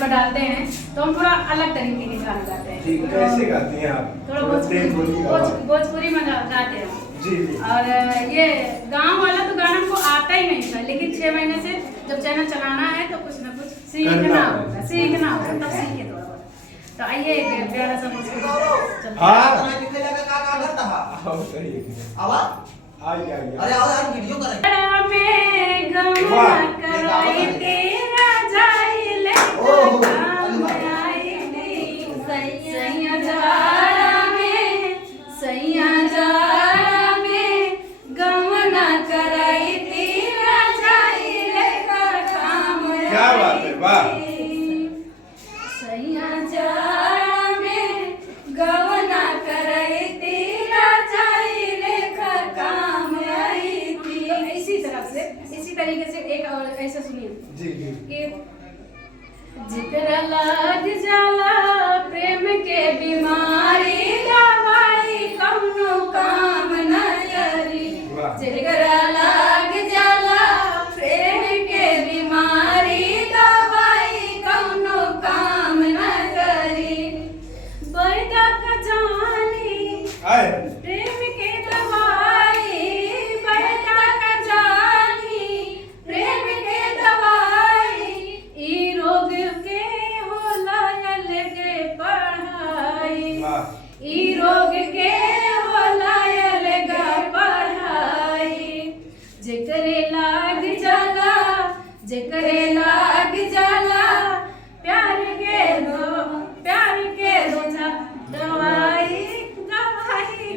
पर डालते हैं तो हम थोड़ा अलग तरीके के गाने गाते हैं। ठीक, कैसे गाती हैं आप? थोड़ा भोजपुरी में गाते हैं जी जी। और ये गांव वाला तो गाना हमको आता ही नहीं था, लेकिन 6 महीने से जब चैनल चलाना है तो कुछ ना कुछ सीखना होगा तब सीखे थोड़ा बहुत। तो आइए एक प्यारा सा भोजपुरी चलता है। हाँ अरे आओ यार वीडियो करें। क्या बात है, वाह। इसी तरीके से एक और ऐसे सुनिए जी जी। जिक्र लग जाला प्रेम के बीमारी दवाई कौनो काम न करी। जिक्र लग जाला प्रेम के बीमारी दवाई कौनो काम न करी। बैदा का जानी प्रेम के दवाई, बैदा का जानी प्रेम के दवाई। ई रोग के होला अलगे पढ़ाई, ई रोग के होला अलगे पढ़ाई। जेकरे लाग जाला प्यार के रोजा दवाई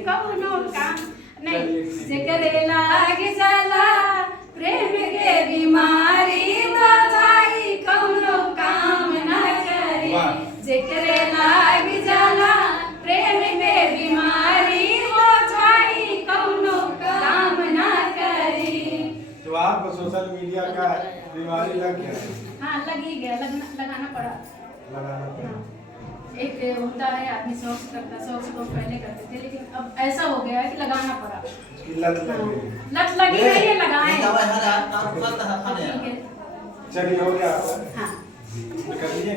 कौनो काम नहीं। जेकरे लाग जाला प्रेम के बीमारी दवाई कौनो काम न करी। जेकरे लाग जाला प्रेम के बीमारी दवाई कौनो काम न करी। तो आपको सोशल मीडिया का बीमारी लग गया? हाँ लग ही गया, लगाना पड़ा। लगाना पड़ा। एक होता है आदमी शौक से करता, शौक से तो पहले करते थे, लेकिन अब ऐसा हो गया है कि लगाना पड़ा। उसकी लत लग गई। लत लगी है, ये लगाएं। दवाई हर ठीक है। चलिए हो गया आपका। हाँ करिए।